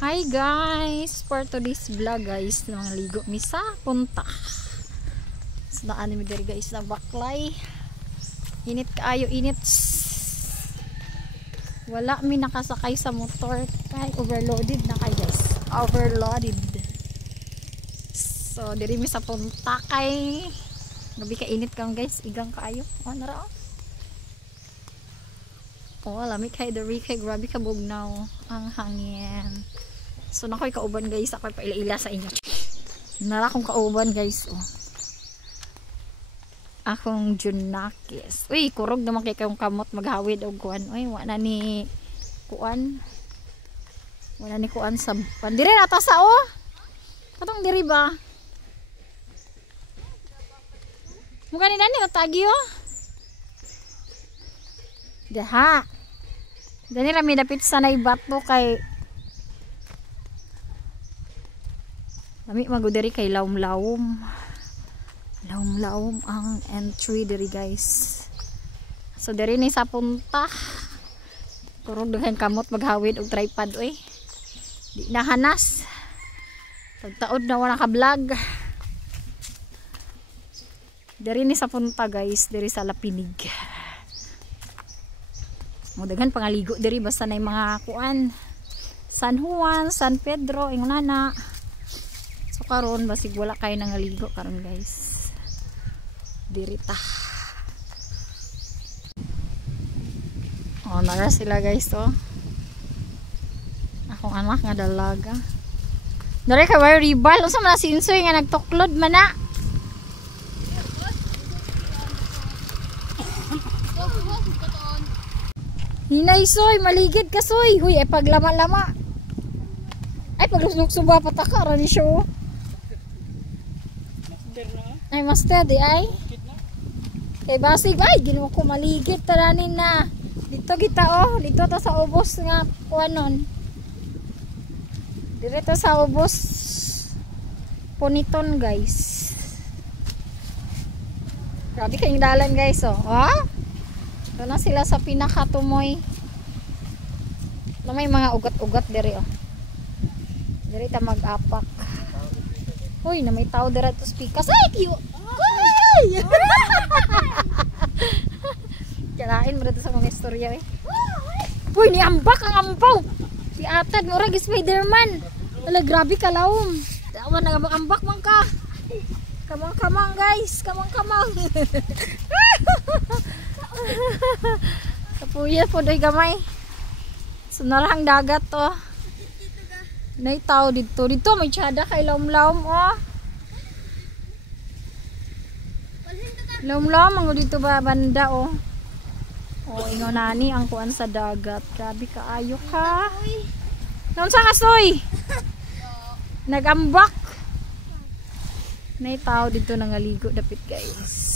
Hi guys, for today's vlog guys, nangligo mi sa punta. So naan mi diri guys na baklay. Init kaayo, init. Wala mi nakasakay sa motor kay overloaded na kay guys. Overloaded. So diri mi sa punta kay gabi ka init kang guys, igang kaayo. Oh nara. Oh, lamig kay diri kay grabe ka bugnaw ang hangin. So nakoy kauban guys, ako'y paila-ila sa inyo. Nara kong kauban guys, oh. Akong Junakis. Uy, kurog naman kay kayong kamot maghawid og kuan. Uy, wala ni kuan. Wala ni kuan sa pandire ata sa oh. Katong diri ba? Mukha ni nani otagi oh. Daha. Dani rami dapit sa nay bato kay kami magudiri kay lawom-lawom. Lawom-lawom ang entry diri guys. So diri ni sa punta. Kurog daghang kamot maghawid og tripod oy. Di na hanas. Tagtaod na wala ka vlog. Diri ni sa punta guys, diri sa Lapinig. Mo daghan pangaligo diri basta nay mga kuan. San Juan, San Pedro, ingonana. So karon basig wala kay nangaligo karon guys. Dirita. Oh, nara sila guys oh. Akong anak nga dalaga. Dere ka way ribal unsa man si Insoy nga nagtuklod man na. Hinay soy, maligid ka soy. Huy, ay paglama-lama. Ay paglusok-suba pataka ra ni siya. Ay master di ay. Kay basig ay ginawa ko maligid taranin na. Dito kita oh, dito ta sa ubos nga kuanon. Dito sa ubos Puniton guys. Grabe kayong dalan guys oh. Ha? Ito na sila sa pinakatumoy. May mga ugat-ugat diri oh. Diri ta mag-apak. Uy, na may tao dira to speakers. Ay, cute! Ay! Kalain mo dito sa mga istorya eh. Uy, ni ambak ang ampaw. Si Atad, murag Spider-Man. Wala, grabe ka laom. Dawan, nagambak man ka. Kamang-kamang guys. Kamang-kamang. Kapuya po doy gamay. Sunarang dagat to. Nay tao dito. Dito may tsada kay laom-laom oh. Laom-laom ang dito ba banda oh. Oh, ingo nani ang kuan sa dagat. Grabe kaayo ka. Naon sa kasoy? Nagambak. Nay tao dito nangaligo dapit guys.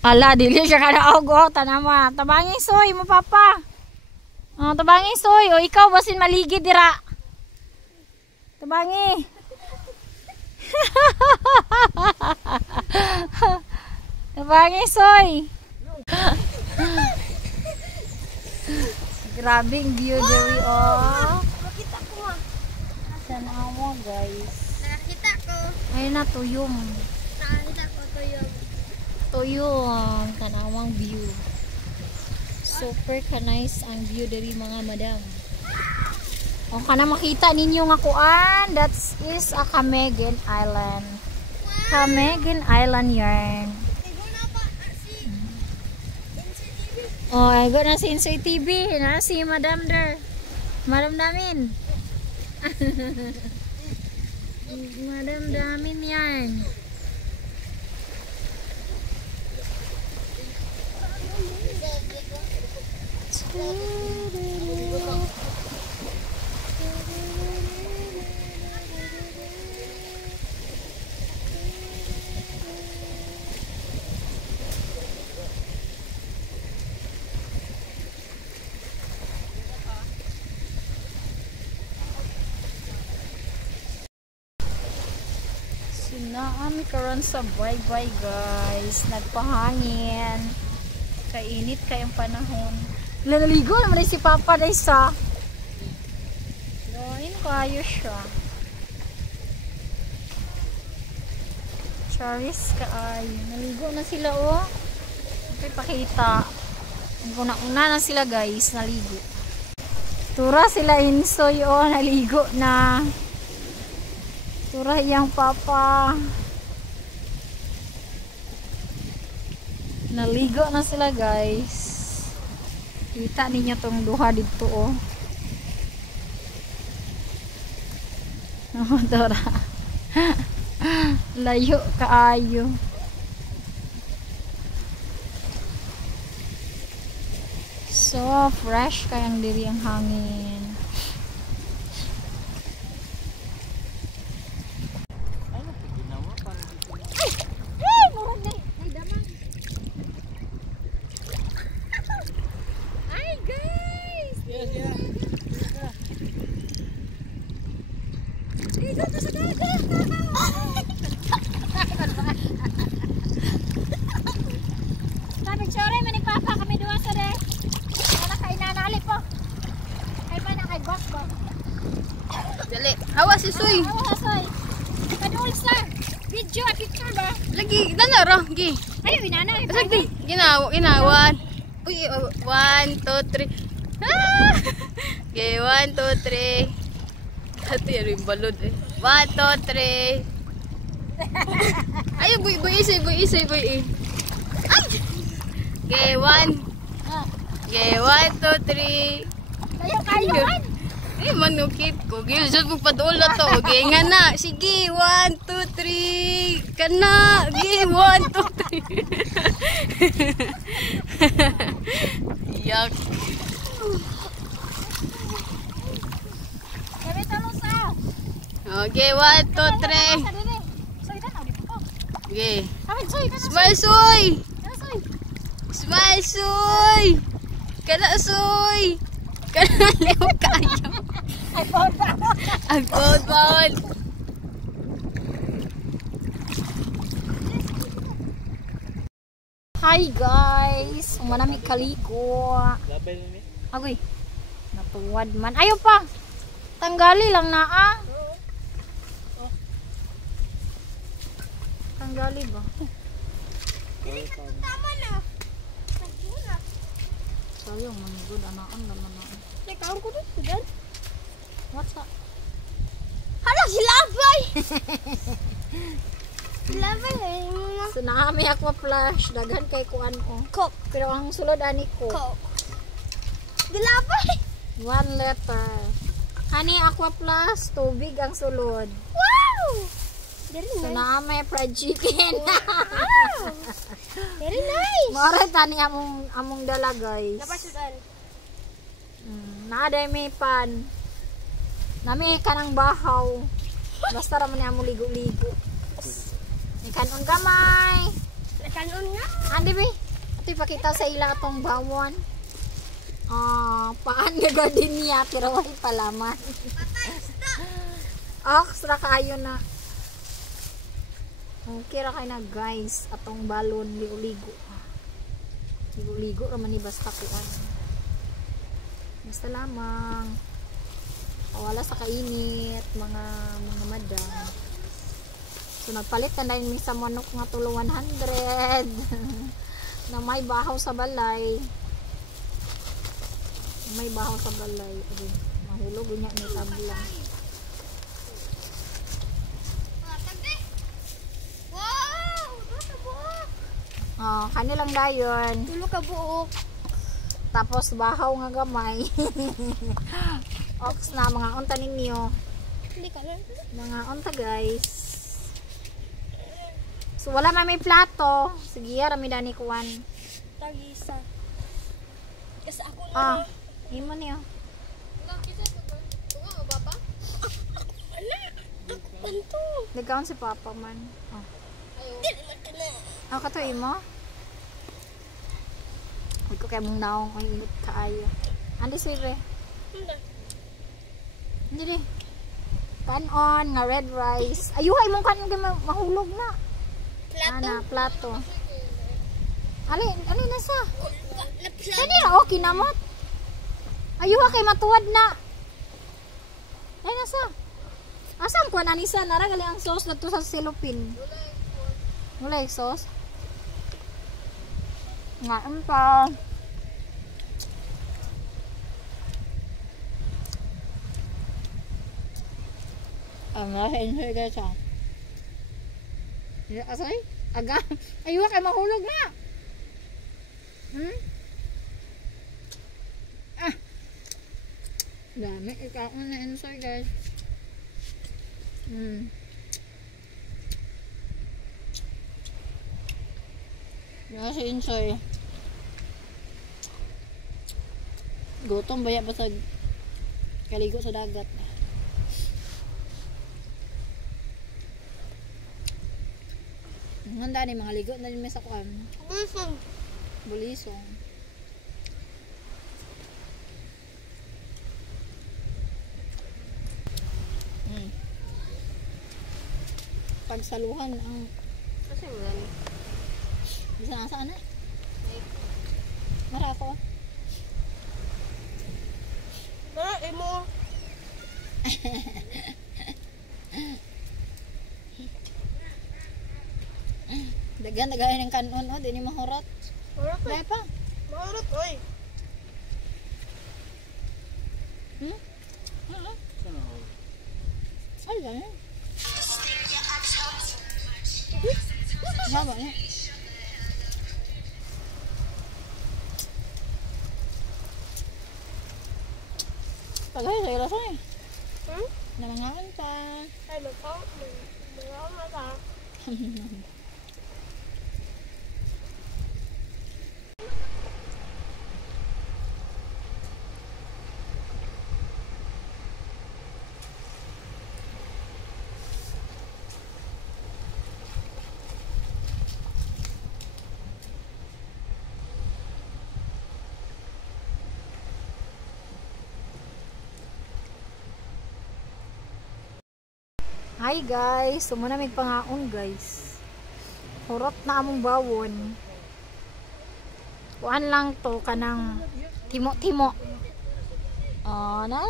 Ala, dili siya kadaog oh, tanama. Tabangi soy mo papa. Oh, tabangi soy. O ikaw basin maligid dira. Tabangi. Tabangi soy. Grabing view diri oh. Nakita ko ah. Sana mo guys. Nakita ko. Ayun na tuyong. Nakita ko tuyong. Tuyong kanawang view. Super ka-nice ang view dari mga madam. O kana makita ninyo nga kuan, that is a Camiguin Island. Camiguin Island yarn. Oh, ay go na si Insoy TV, na si Madam der. Madam namin. Madam namin yarn. Sinaan karon sa bye-bye guys. Nagpahangin. Kainit kayong panahon. Naligo naman si Papa na isa. Doon kayo siya. Charis kaayo. Naligo na sila oh. Okay, pakita. Una na sila guys, naligo. Tura sila Insoy oh, naligo na. Tura iyang Papa. Naligo na sila guys. Kita ninyo tong duha dito oh. Oh, Tura. Layo kaayo. So fresh kayang diri ang hangin. Dali. Hawa si Soy. Hawa Soy. Padul sa video at picture ba? Lagi nanaro gi. Ayo inana. Lagi ginawan. Uy, 1 2 3. Ah! Okay, 1 2 3. Hati rin balod eh. 1 2 3. Ayo boy isay. Ay! Okay, 1. Okay, 1 2 3. Kayo man. Eh, manukit ko. Gilsot mo padula to. Okay, nga na. Sige, 1, 2, 3. Kana. Okay, 1, 2, 3. Yak. Okay, 1, 2, 3. Okay. Smile, Soy. Smile, Soy. Kana, Soy. Kana, lew kayo. Agpod. Hi guys, manami kaligo. Agoy, natuwad man. Ayo pa. Tanggali lang na ah. Tanggali ba? Tama na. Sayang manigod anaan naman na. Nakaon ko dito, Dan. What's up? Hala, sila bay. Sila bay. So naami aqua flash, daghan kay kuan o. Coke. Pero ang sulod ani ko. Coke. Gilabay. 1 letter. Ani aqua plus, tubig ang sulod. Wow. Very So nice. naami fried chicken. Wow. Very nice. Mora tani among dala guys. Napasudan. Naaday may pan. Nami kanang bahaw. Basta ra man amo ligo-ligo. Ikanon kamay. Kanon nga. Andi be. Ito ipakita sa ila atong bawon. Paan nga gadin niya pero way palaman. Extra kayo na. Okay ra kay na guys atong balon ligo-ligo. Ligo-ligo ra man ni basta kuan. Basta lamang wala sa kainit mga madam. So nagpalit na din sa manok nga tulo 100 na may bahaw sa balay. May bahaw sa balay. Mahulog niya ni tabla. Wow! Kanilang dayon. Tulo ka buok. Tapos bahaw nga gamay. Ox na mga unta ninyo. Hindi ka lang. Mga unta guys. So wala man may plato. Sige, rami dani kuan. Tagisa. Kasi ako na. Imo niyo. Banto. Nagkaon si Papa man. Dili man ka na. Kato imo. Huwag ko kaya mong naong ang init kaayo. Andi sibe. Hindi di. Kanon nga red rice. Ayuhay mong kanon mahulog na. Plato. Ana, plato. Ali na sa. Na plato. Kani okay na mo. Ayaw kay matuwad na. Ay nasa. Asam ko na nisa nara gali ang sauce dito sa silopin. Wala sauce. Nga pa. Ang nasa-enjoy guys ha. Asay? Aga? Ayaw kay mahulog na. Dami ikaon na enjoy guys. Nasa-enjoy. Gutom baya pa sa kaligo sa dagat. Handa ni mga ligo na rin may sakuan. Bulisong. Bulisong. Pagsaluhan ang Kasi mo lang. bisa nasa na? Mara ako. Tara, imo. Dagan ng kanon o, di ni mahurot. Mahurot Dahil pa. Mahurot, oy. Ay, ganyan. Haba niya. Tagay, sa'yo lang sa'yo. Namangaan pa. Ay, magkakaw mata. Hi guys, sumunamig pangaon guys. Hurot na among bawon. Kuan lang to kanang timo-timo. Oh, na.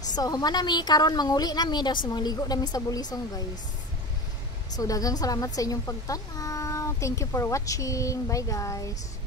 So, humanami karon manguli nami daw sa mangligo nami sa Bulisong guys. So, daghang salamat sa inyong pagtan-aw. Thank you for watching. Bye guys.